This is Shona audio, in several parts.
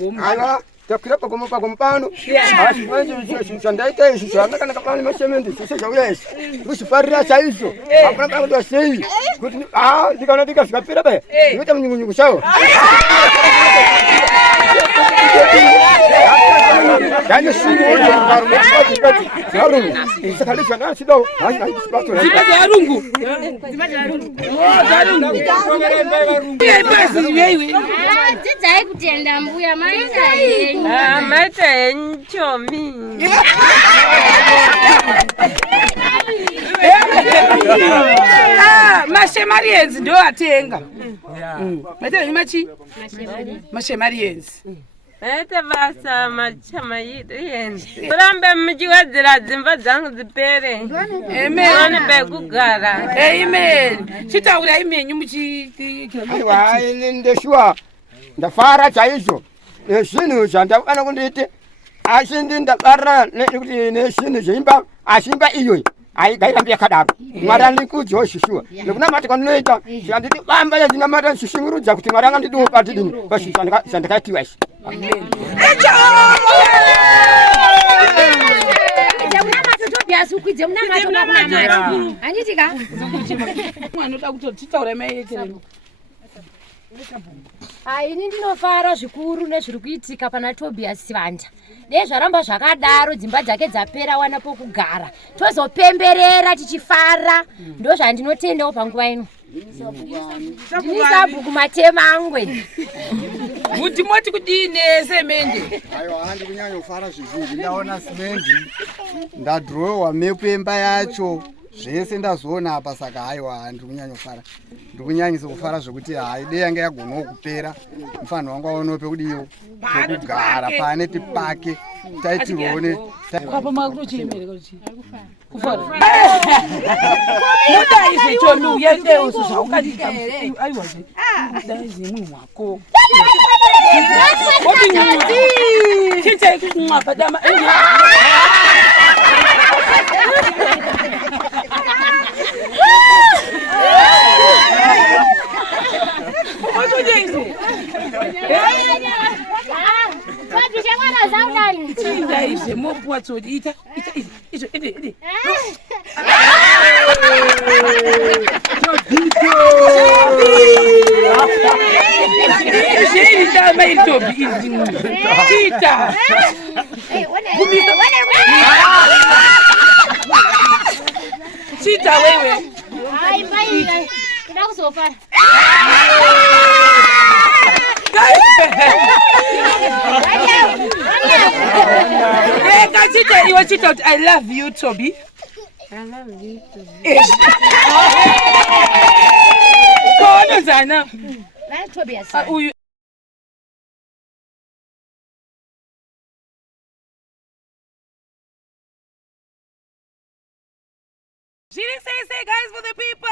pagomo. Aiwa, takwira pagomo pagompano. Asi manje sandaita isi sana kana kapani masemendi sasa ulesi. Kusiparira saizo. Hapana kana ndo sei. Kuti ndikaona ndikafika pera ba. Ndikuta mnyungu sawa. Dani simu wote mkarumu. Saru. Sakalisha na sido. Zimaje arungu. Zarungu. Basi wewe. Tizai kutenda mbuya maenda. Maita enchomi. Mashemarienzi ndo atenga. Maita imachi? Mashemarienzi. Maita basa mashemarienzi. Kurambe mji wa dzimba dzangu dzipere. Amen. Wane bekugara. Amen. Chitaura imenyu muchi. Aiwa ndeshwa. Ndafara chaizo. Esinu chanda kana kundite. Ashindi ndabara nekuti nesinu zimba ashimba iyo. Ai gairambia kadaro. Marani kujoshishwa. Lekuna mati kwanoita. Shanditi bamba ya dinamata shishingurudza kuti maranga ndido patidini. Basi sandaka tiwasi. Amen. Tobias ukwidze muna macho kuna macho. Anditika. Mwanoda kuti titaura maitero. Ini ndinofara zvikuru nezviri kuitika pana Tobias Vanda. Nezvaramba zvakadaro dzimba dzake dzapera wana pokugara. Tozopemberera tichifara. Ndo zvandinotendawo panguva ino. Ndisabuku matemangwe. Kuti moti kudine semende. Aiwa handi kunyanya kufara zvizhinji ndaona simendi. Ndadrowa mepemba yacho. Zvese ndazoona apa saka aiwa handi kunyanya kufara. Ndikunyanyisa kufara zvokuti hai dei yanga yagona kupera. Mfano wangu aonope kudiyo. Kugara pane tipake. Taitione. Papa makutochemere kuti. Kufara. Muda ise chonu yende uso zvaukaita. Aiwa zve. Dai zimwe wako. Chite kumwa padama. Ize mopuwa tsodi ita izo ide Ita mai tobi ita Chita wewe Ai bai. Kida kusofara. Chita, you want out. I love you, Toby. I love you too. Go on, Zana. Tobias. Say guys for the people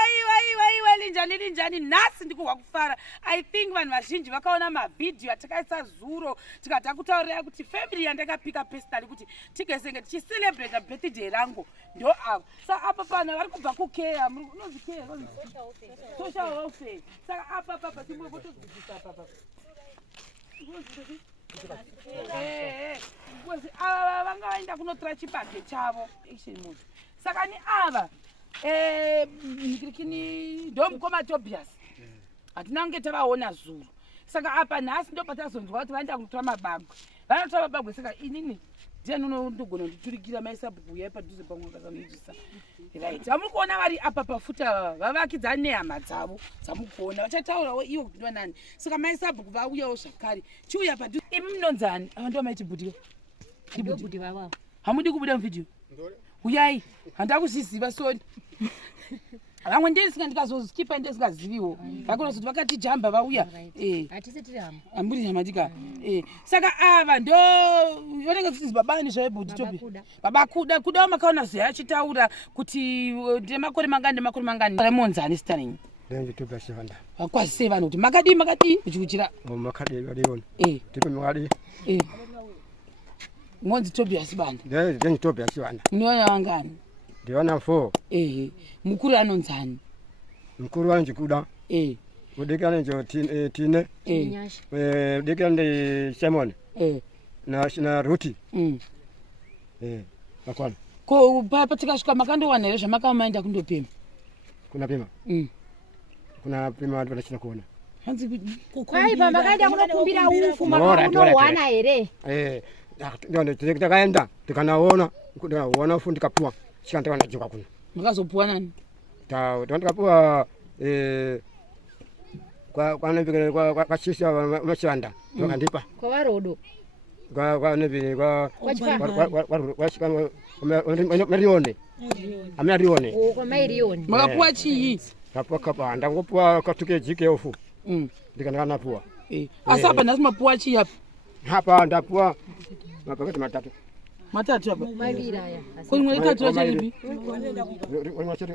njani nasi ndikuwa kufara. I think vanhu vazhinji vakaona mavideo atakaisa zuro tikata kutaurira kuti family yandakapika personally kuti tigezenge tichicelebrate birthday rangu ndo ava. Saka apa pana vari kubva kukea unonzi kea social welfare. Saka apa timbotodzidzisa apa. Ava vanga vaenda kunotora chibage chavo. Saka ni ava ndo Mukoma Tobias. Hatina kunge tavaona zuro. Saka apa nhasi ndo patazonzwa kuti vaenda kutora mabagwe. Vanotora mabagwe saka inini ndiani unondogona nditurikira maisabhuku yai padhuze pamwe akasanojisa. Right. Vamuri kuona vari apa pafuta vavakidza nehama dzavo dzamugona vachataurawo iwo kuti nani. Saka maisabhuku vauyawo zvakare. Chiuya padhuze. Imi munonzani? Ava ndo maitibhudhiyo. Ndibhudhi vavavo. Hamudi kubuda muvideo? Uyai, handakuziziva soni. Vamwe ndisika ndikazoskipa ndisingaziviwo. Vakona kuti vakati jamba vauya. Hatisi tiri hama. Amburi hamatika. Saka ava ndo yonenge kuti babani zvaibhudhi Tobi. Baba kuda makaona zeyachitaura kuti ndemakore mangani. Ramonzani sitarinyi. Ndenje Tobias Vanda. Vakwazise vanhu kuti makadi uchikuchira. Makadi valiona. Tipe makadi. Mwanzi Tobias Vanda. Ndenje Tobias Vanda. Mniona wangani? Ndiona 4. Mukuru anonzani. Mukuru wanje kuda. Udikana njo Tine. Udikana ndi Simon. Na Ruti. Bakwana. Ko patikasvika makandowana here zvamakamaenda kundopima? Kuna pima. Kuna pima vantu vanachina kuona. Kwai pamakaenda kunokumbira ufu makaunowana here? Ndio takaenda tikanaona ufu ndikapuwa chikanda wanajoka kuno. Makazopuwa nani? Tikapuwa kwa shisha machanda wakandipa. Kwa warodo. Kwa nevi kwa Marione. Amarione. Kwa Marione. Makapuwa chii? Kapuwa kapanda ngopuwa katuke jike ufu. Ndikana puwa. Asa hapa nasema puwa chii hapa? Hapa ndapuwa mapaketi matatu. Matatu hapa? Mavira haya. Kwa nini mwekatu chalibi?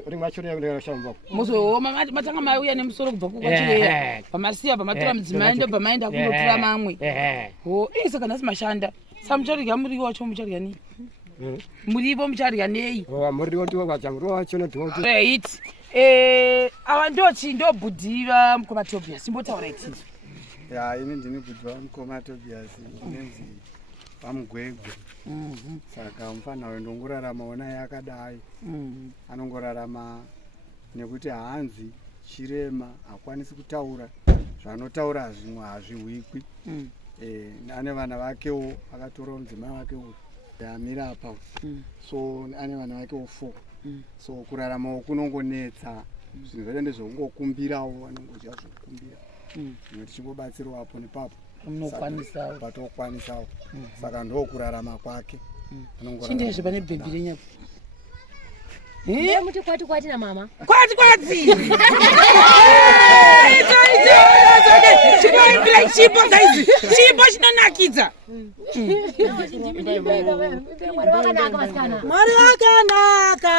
Rimachori ya shamba. Muso matanga mauya nemusoro kubva kukwachire. Pamasiya pamatora mudzimaende pamaenda kundotura mamwe. Saka nhasi mashanda. Samucharya muriwo wacho mucharya nei? Muriwo mucharya nei? Muriwo ndiwo kwachamuriwo wacho ndoti. Right. Ava ndobhudhi vaMukoma Tobias. Imbotaura itizvo. Ini ndini bhudhi vaMukoma Tobias. Ndinenzi vamugwegwe. Saka mufana wendongorarama ona yakadai. Anongorarama nekuti haanzi chirema, hakwanisi kutaura. Zvanotaura zvimwe hazvihwikwi. Ane vana vakewo akatora mudzimai wakewo amira apa. So ane vana vakewo 4. So kurarama kunongonetsa. Zvinhu zvacho ndezvokungokumbirawo, anongodya zvokukumbira. Nekuti chingobatsirawo apo nepapo. Patokwanisawo. Saka ndokurarama kwake. Chindezve pane bhebhi renyapa. Muti kwati na mama. Kwati. Chinoimbira chipo guys. Chipo chinonakidza. Mwari wakanaka masikana. Mwari wakanaka.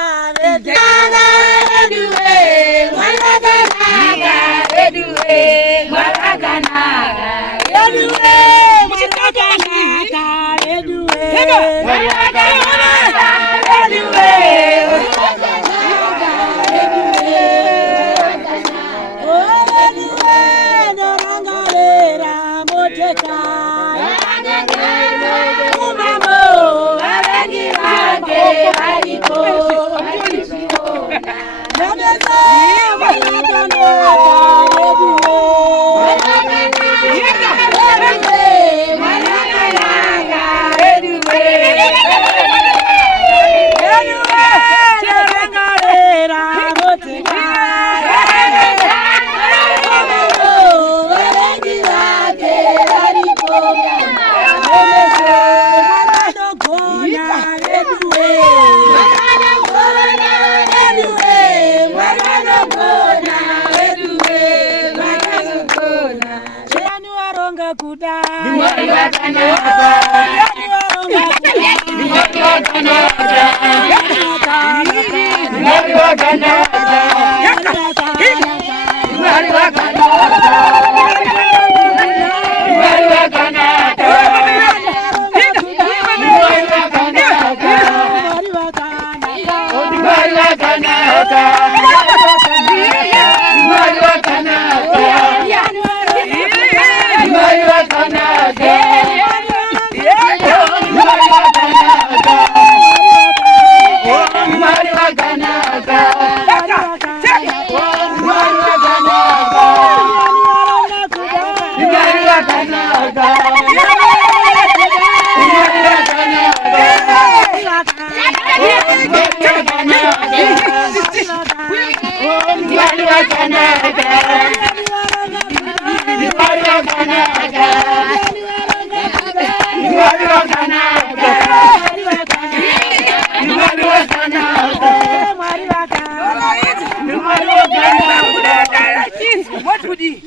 What would he?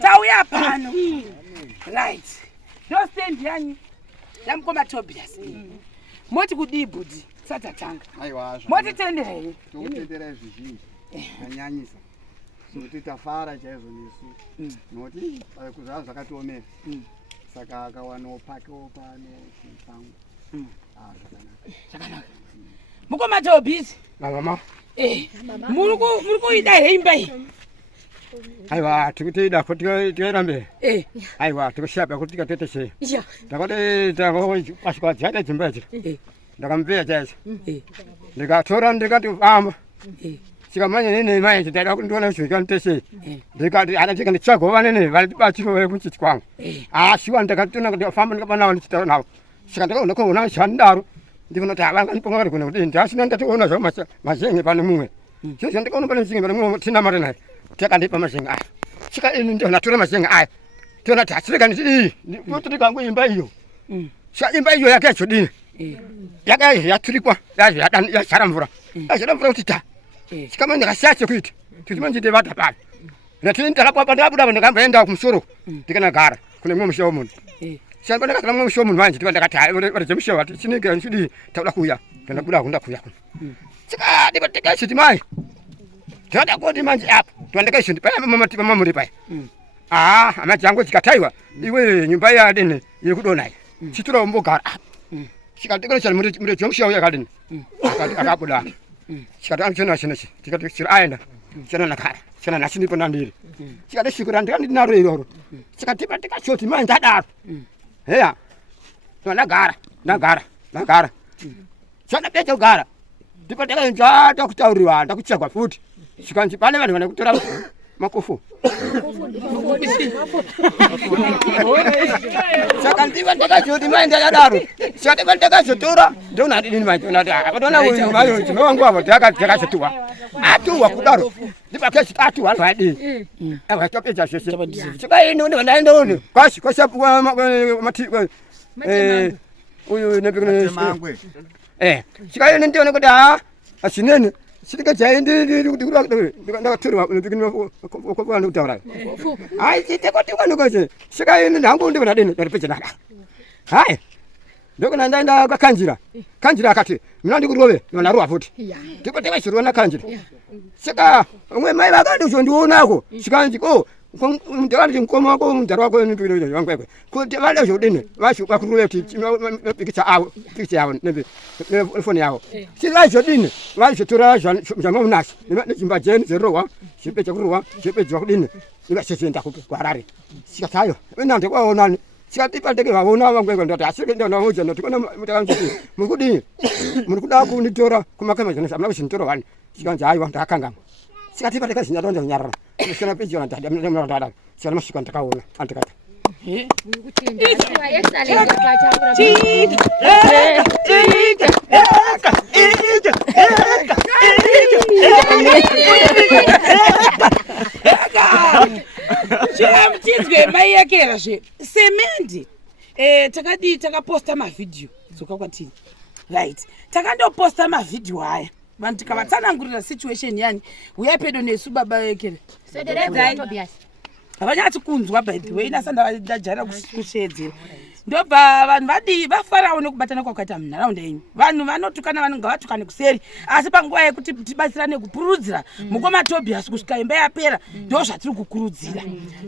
Tauya pano. Right. Don't stand yanyu. Mukoma Tobias. Moti kudi budi. Satatanga. Aiwa. Moti tendera here. Totendera zvizhinji. Anyanyisa. Kuti tafara chaizvo nesu. Noti kuzva zvakatiomera. Saka akawanawo pakewo pano chipangu. Zvakanaka. Mukoma Tobias. Mama. Muri kuida here imba iyi. aiwa tikutida kuti tirambe Eh. aiwa tikushapa kuti tikatete Ya. takati takasvika dzata dzimba idzi Eh. ndakampeya chaizvo Eh. ndikatora ndikati famba Eh. chikamanya nene mai chitaida kuti ndiona zvikanitesei ndikati ana chika ndichagova nene valibachiro kuchiti kwangu ashiwa ndakatona kuti famba ndikapanawo ndichitaura navo saka ndakaona chandaro ndivona kuti havanganiponga vari kuna kudini ndasina ndationa zvavo mazenge pane mumwe zvizvo ndikaona pane mazenge pane mumwe tina mari naye takandipa mazenge aya saka ini ndiona tora mazenge aya tiona kuti hasirekaniti iyi kuti ndikangu imba iyo saka imba iyo yake yachodini yaka yaturikwa yazara mvura yazara mvura kuti ta chikamanya ndakasiya chekuita kuti manje ndevata pano natini ndakapapa ndabuda ndakamboenda kumusoro ndikanagara kune mumwe musha womunhu shanba ndakatala mumwe musha womunhu manje ndikati varidze musha wati chinenge chidi tauda kuuya ndabuda kundakuuya saka ndivatekaisiti mai ndinoda kuti manje apo ndivandakaisiti pamamuri paya hama dzangu dzikataiwa iwe nyumba yadini iri kudonai chitura umbogara apo chikatekeresha muredzo wemusha uya akadini akabuda chikati anchona chinochi tikati chiri aenda chana nakara chana nachinipo ndandiri chikati shikura ndikandinaro iroro chikatipa tikachoti mai ndadaro heya ndagara chana pete kugara ndipo ndakaenjata kutauriwa ndakuchagwa futi chikanzi pane vanhu vane kutora makofu saka ndiva ndakachoti mai ndadaro saka ndiva ndakazotora ndona adini mai ndona uyu mai chinowangu avo ndakazotuwa atuwa kudaro ndipakechiti atuwa anhu adii awatopedza zvese saka ini ndaendaone kwashapuwa uyu nemangwe saka ini ndione kuti asinene ndakatoriwa kutaura hai chitekotikanukose saka ini ndangu ndivona dini ndatipecenada hai ndokuna ndaenda kakanjira kanjira akati mina ndikurove nonarova futi ndipo ndikazorova nakanjira saka umwe mai vakandizondionako sikanzi ndakati mukoma wako mudhara wako wankwekwe kuti vada zvodini vakurove kuti pikicha yavo nefoni yavo chivazvodini vazotora zvamaunasi nedzimba dzeni zerohwa zvipe chakurohwa zvipe zvakudini ivasezenda kuharare sika tayo inandikwaonani sikatipa ndeke vaona vankwekwe ndati asikendanaoja ndatikonamutakanziti murikudini muri kuda kunditora kumakamajanesa amuna kuchinditora vani sikanzi haiwa ndakakangama sikatipa ndekazinyadonda nyarara sina pejona ndadamnadada sina mashuka ndakaona andikata chimutsinzwe mai yakera zve semendi takadi takaposta mavhidhiyo dzoka kwatiri right takandoposta mavhidhiyo aya vanhu tikavatsanangurira situation yani uya pedo nesu baba yekere havanyatsi kunzwa by the way nasandajara kushedzera ndobva vanhu vadii vafarawo nekubatana kwakaita munharaunda yenyu vanhu vanotukana vanonga vatukane kuseri asi panguva yekuti tibatsirane kupururudzira Mukoma Tobias kusvika imba yapera ndo zvatiri kukurudzira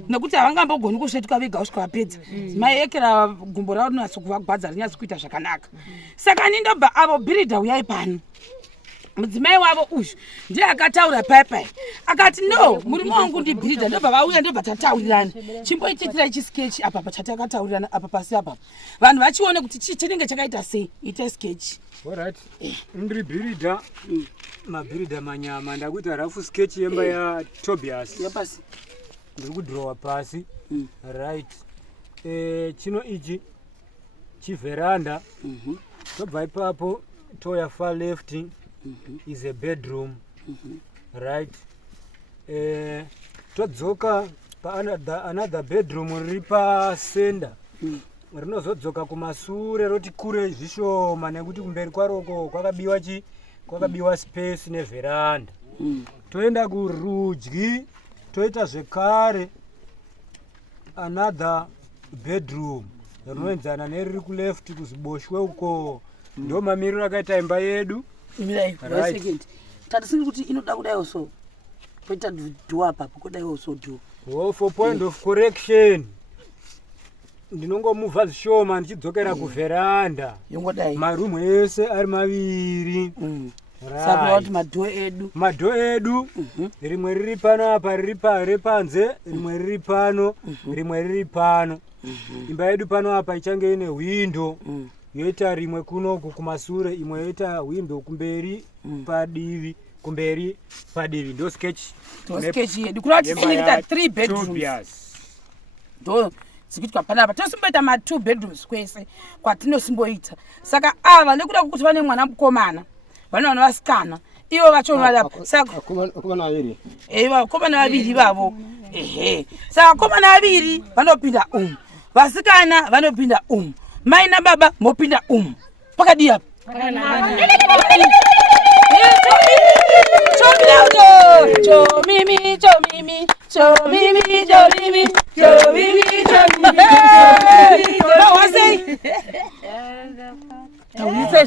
nekuti havangambogoni kusvetuka vega kusvika vapedza mai yekera gumbo ravo rinatso kuvagwadza rinyatsi kuita zvakanaka saka ni ndobva avo bhiridha uyai pano mudzimai wavo uyu ndiye akataura paipai akati no murimo wangu ndibhiridha ndobva vauya ndobva tataurirana chimboitirai chiskechi apa pachatakataurirana apa pasi apapa vanhu vachione kuti chii chinenge chakaita sei ite skechi alright ndiri bhiridha mabhiridha manyama ndakuita rafu skechi yemba yaTobias yapasi ndiri kudhirowa pasi right chino ichi chivheranda tobva ipapo toya far left is a bedroom right todzoka pa another bedroom riri pasenda rinozodzoka kumasure roti kure zvishoma nekuti kumberi kwaroko kwakabiwa space nevheranda toenda kurudyi toita zvekare another bedroom rinoenzana neriri kuleft kuziboshwe uko ndo mamiriro akaita imba yedu second tatisiri kuti inoda kudaiwo so poita dhiwa apapo kudaiwo so dhiwa for point of correction ndinongomuvha zvishoma ndichidzokera kuvheranda yongodai marumu ese ari maviri saka kuti madho edu rimwe riri pano apa riri panze, rimwe riri pano, rimwe riri pano. Imba yedu pano apa ichange ine window yoita rimwe kunoku kumasure, imwe yoita window kumberi padivi, kumberi padivi. Ndo sketch yedu kurati tinita 3 bedrooms. Ndo zikuitwa panapa tosimboita ma 2 bedrooms kwese kwatinosimboita. Saka ava nekuda kuti vane mwana mukomana vane vana vasikana ivo vacho valapa. Saka komana vaviri vakomana vaviri vavo. Saka vakomana vaviri vanopinda vasikana vanopinda mai nababa mopinda pakadi apa.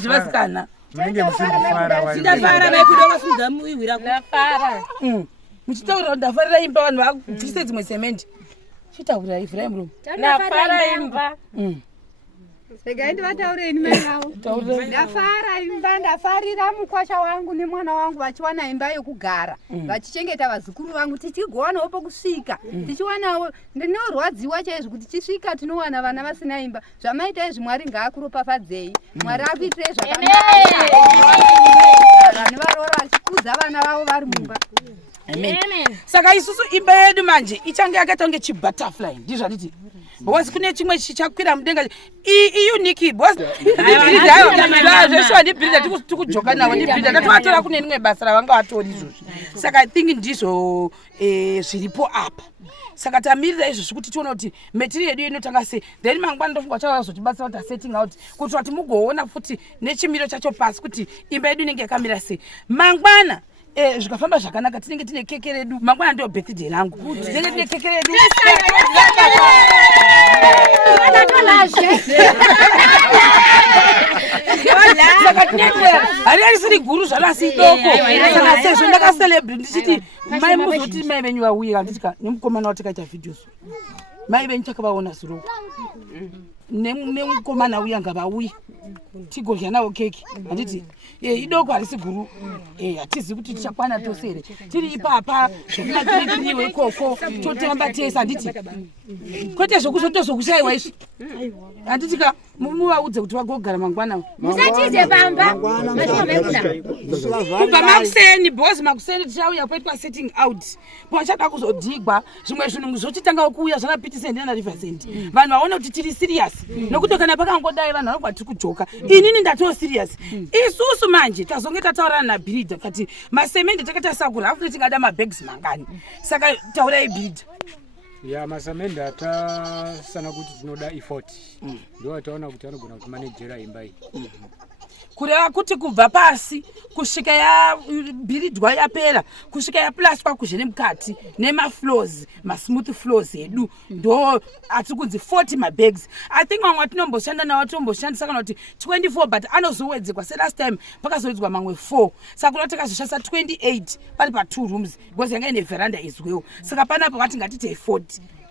Vasikana munenge musingofara ndafara naikuda vasunza muiwira ndafara muchitaura ndafarira imba vanhu vakubvise dzimwe semende chitaura ivhira murume ndafara imba Segai ndivataureni mai vavo. Ndafara imba, ndafarira mukwasha wangu nemwana wangu vachiwana imba yokugara. Vachichengeta vazukuru vangu tichigowanawo pokusvika. Tichiwanawo ndinorwadziwa chaizvo kuti tisvika tinowana vana vasina imba. Zvamaita izvi Mwari ngaakuropafadzei. Mwari akuitirei zvakanaka. Vanhu varora vachikudza vana vavo vari mumba. Amen. Saka isusu imba yedu manje ichange yakaita kunge chibutterfly ndizvo handiti. Because kune chimwe chichakwira mudenga unique boss. Zvesho ndibhirida tikujoka nawo ndibhirida tatovatora kune rimwe basa ravanga vatori izvozvo. Saka I think ndizvo zviripo apa. Saka tamirira izvo zvekuti tiona kuti material yedu inotanga sei. Then mangwana ndofunga chavazotibatsira kuti setting out kuti vati mugoona futi nechimiro chacho pasi kuti imba yedu inenge yakamira sei. Mangwana zvikafamba zvakanaka tinenge tine keke redu mangwana ndio birthday rangu tinenge tine keke redu saka tinenge harisiri guru zvarasi doko saka sezvo ndakacelebrate ndichiti mai muzoti mai venyu vauye kanditika nemukomana watikaita videos mai venyu takavaona zuro nemukomana uya ngavauye tigodya nawo keki handiti idoko harisi guru hatizi kuti tichakwana tose here tiri ipapa zvokumakirikiriwe ikoko totamba tese handiti kwete zvokuzokushayiwa izvi handitika muvaudze kuti vagogara mangwana musatize pamba kubva makuseni bhosi makuseni tichauya poitwa setting out pachada kuzodhigwa zvimwe zvinhu zvochitangawo kuuya zvanapitisende nanariversend vanhu vaona kuti tiri serious nokuti kana pakangodai vanhu vanobva tiri kujoka inini ndatoo serious isusu manje tazonge tataurana nabhirida kati masemende takatasakura afuti tingada mabags mangani saka taurai bhirida ya masamende atasana kuti tinoda effort ndo ataona kuti anogona kumanejera imba iyi kureva kuti kubva pasi kusvika yabhiridwa yapera kusvika yaplaswa kuzvene mukati nemafloors masmooth floors edu ndo atiri kunzi 40 mabags. I think mamwe atinomboshanda nawo tomboshandisa kana kuti 24 but anozowedzekwa selast time pakazowedzwa mamwe 4 saka kuda takazoshandisa 28 pari pa2 rooms because yanga ine veranda izwewo saka panapo vati ngatite 40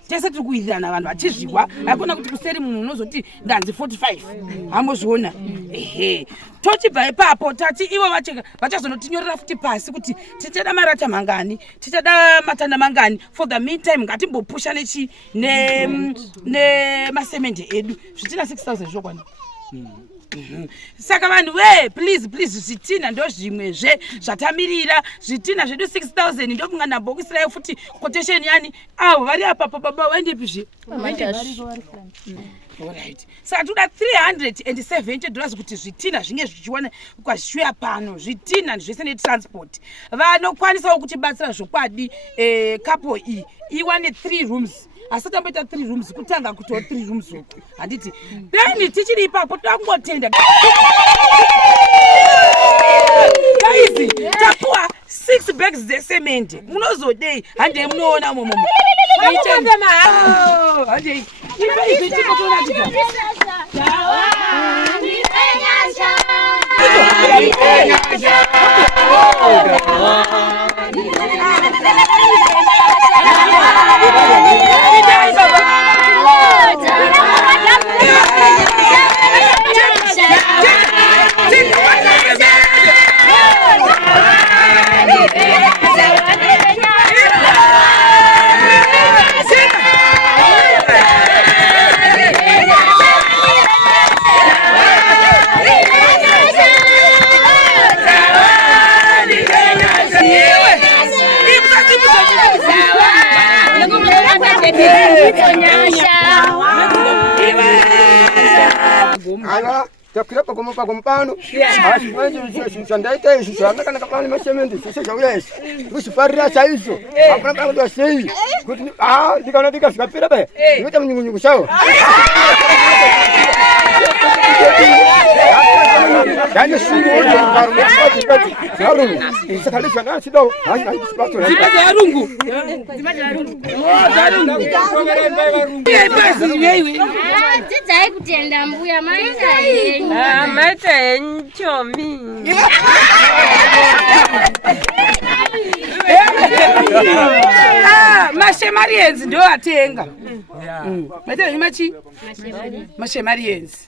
tese tiri kuwirirana vanhu vachizviwa haikona kuti kuseri munhu unozoti ndanzi 45 hamozviona tochibva ipapo tati ivo vachazonotinyorera futi pasi kuti tichada marata mangani tichada matanda mangani for the meantime ngatimbopusha nemasemende edu zvitina 6000 zvokwana saka vanhu please zvitina ndo zvimwezve zvatamirira zvitina zvedu 6000 ndokunga bhokisi rayo futi quotation yani avo vari apapo baba vaendepizve alright saka toda $370 kuti zvitina zvinge zvichiwana kwazvishuya pano zvitina zvese netransport vanokwanisawo kutibatsira zvokwadi kapo iwane 3 rooms asi tamboita 3 rooms kutanga kutoa 3 rooms uku handiti then tichiri ipapo takungotenda guys tapuwa 6 bags dzesemende munozodei handei munoona momo handei ipe chikotonatika pagomo. Aiwa, takwira pagomo pano. Asi manje sandaita izvi zvanakana kapani masemende sese zvauyesi. Kuchiparira chaizo. Hapana kana kuti sei. Kuti ndikaona ndikazvikapira baya. Ndinoita munyungu chawo. Dani sini zarungu. Sekali sana sido. Zarungu. Dzidzai kutenda mbuya maenda yenyu. Maita yenyu chomi. Mashemarienzi ndo atenga. Maita yenyu machi? Mashemarienzi.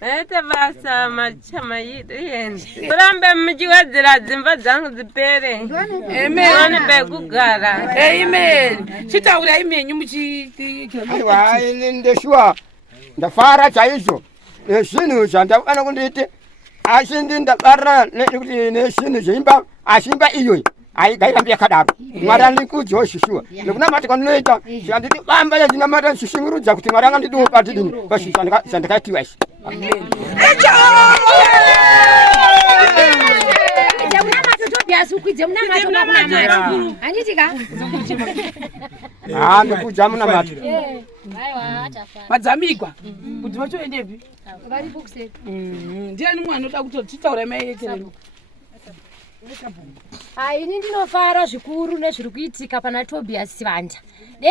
Maita basa machama yenyu. Murambe muchiwedzera dzimba dzangu dzipere. Amen. Bekugara. Amen. Chitaura imenyu muchi. Aiwa, ndeshwa. Ndafara chaizvo. Zvinhu zvandakana kundiite. Asi ndindabarira nekuti nezvinhu zveimba asimba iyoyi. Aigaira yakadaro. Mwari andikudzwa zvishua. Nekunamata kwandinoita, zvanditi bamba yandinamata zvishingurudza kuti Mwari angandidiwo patidini pazvinhu zvandakaitiwa izvi. Amen. Tobias ukwidze munamato makunamata. Handitika? Ndikudza munamata. Aiwa, tafara. Madzamigwa. Kuti vachoendepi? Vari bookset. Ndiani mwana anoda kuti titaure mayeterero. Ini ndinofara zvikuru nezviri kuitika pana Tobias Vanda.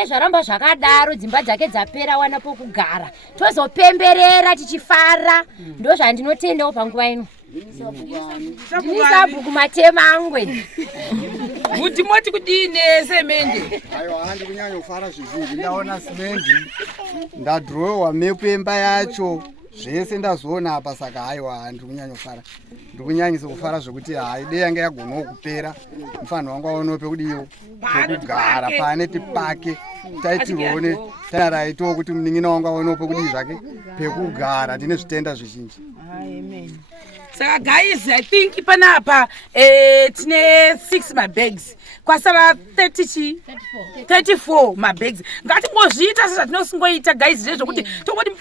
Zvaramba zvakadaro dzimba dzake dzapera wana pokugara. Tozopemberera tichifara. Ndo zvandinotendawo panguva ino. Ndisabhuku matemangwe. Kuti moti kudine semende. Aiwa, handi kunyanya kufara zvizhinji. Ndaona simendi. Ndadhirowewa mepu yemba yacho. Zvese ndazoona apa saka aiwa ndiri kunyanya kufara. Ndiri kunyanyisa kufara zvokuti dei yanga yagonawo kupera. Mufanhu wangu aonewo pekudiwo pekugara pane tipake taitione taraitawo kuti munin'ina wangu aonewo pekudii zvake pekugara. Ndine zvitenda zvizhinji. Amen. Saka guys, I think panapa tine 6 mabags. Kwasara 34 mabags. Ngatingozviita sezvatinosongoita guys zvezvokuti tongoti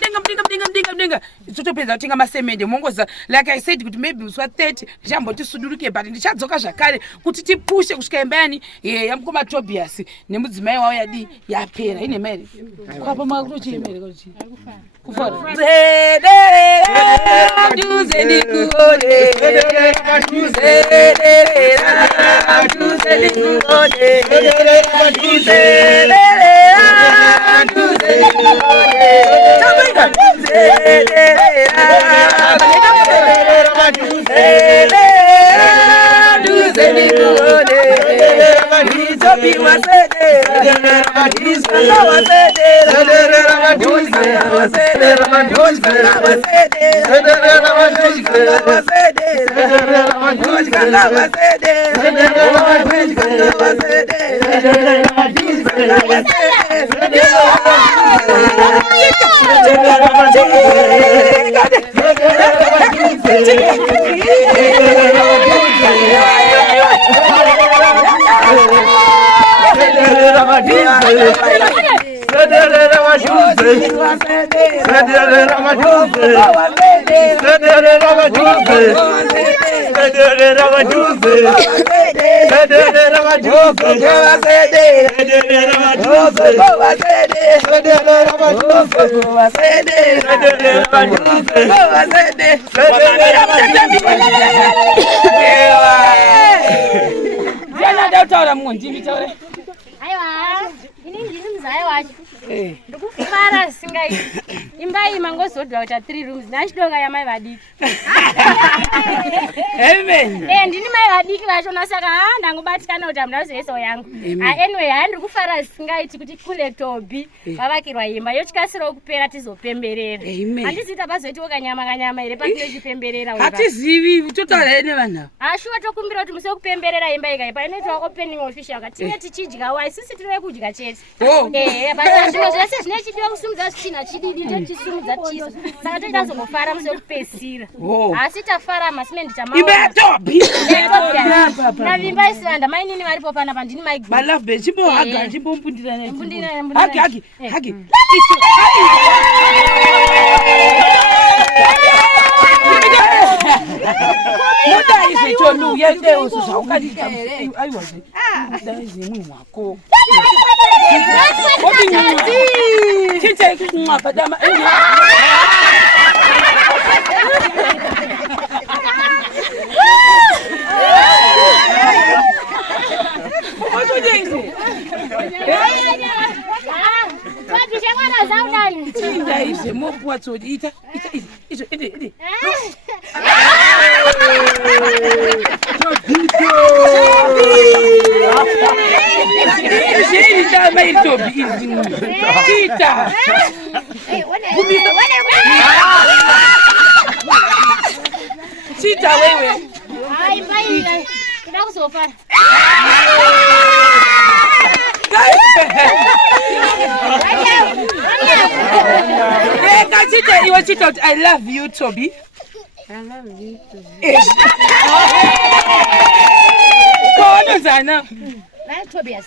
mudenga totopedza kutenga masemende mongoza like I said kuti maybe uswa 30 ndichambotisuduruke but ndichadzoka zvakare kuti tipushe kusvika imba yani yaMukoma Tobias nemudzimai wawo yadi yapera ine mari. Kwapa mwakutochiemere kuti kufara. Ndikufara singaiti. Imba iyi mangozodwa kuita 3 rooms. Nachidonga yamai vadiki. Amen. Ndini mai vadiki vachona saka ndangobatikana kuti hamuna kuzoisawo yangu. Anyway, ndiri kufara singaiti kuti kule Tobi vavakirwa imba yochikasirawo kupera tizopemberera. Handizita bazoitiwo kanyama here patinochipemberera. Hatizivi totaura nevanhu. Ashuwa tokumbira kuti museo kupemberera imba ika painoitwa opening official katinge tichidya wa isisi tinowe kudya chete. Basi zvimwe zvese zvinochidiwa kusumudza zvichina chididi tichisumudza tiso. Saka toita zongofara museo kupesira. Asi tafara masimendi tamao. Imba yaTobi. Na vimba isivanda mainini varipo panapa ndini mai My love babe, chimbohaga chimbombundira naye. Hagi. Chita wewe. Ai bai. Kina kusofa. Chita, you cheat out. I love you, Toby. I love you too. Go on, Zana. Man Tobias.